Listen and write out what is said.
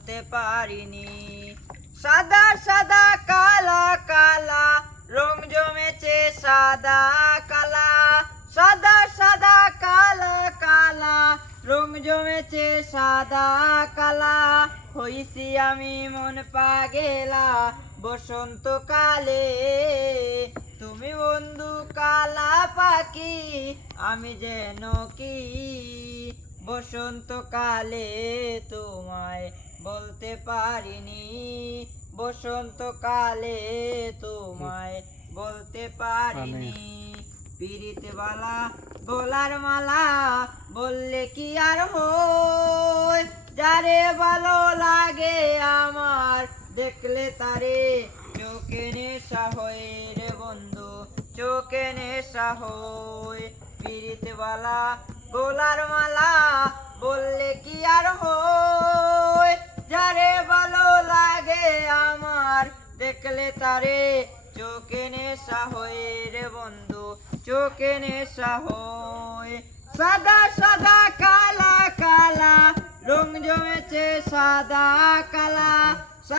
বলতে পারিনি। সাদা সাদা কালা কালা রং জমেছে সাদা কালা, সাদা সাদা কালা কালা রং জমেছে সাদা কালা। হইছি আমি মন পাগেলা বসন্তকালে, তুমি বন্ধু কালা পাখি আমি যেন কি বসন্তকালে তোমায় বলতে পারিনি। বসন্তকালে তোমায় বলতে পারিনি। পিরিত বালা গলার মালা বললে কি আর হয়, যারে ভালো লাগে আমার দেখলে তারে চোখে নেশা হয় রে বন্ধু, চোখে নেশা হয়। পিরিত বালা গলার মালা বললে কি আর হয়, যারে ভালো লাগে আমার দেখলে তারে চোখে নেশা হয় রে বন্ধু, চোখে নেশা হয়। সাদা সাদা কালা কালা রং জমেছে সাদা কালা,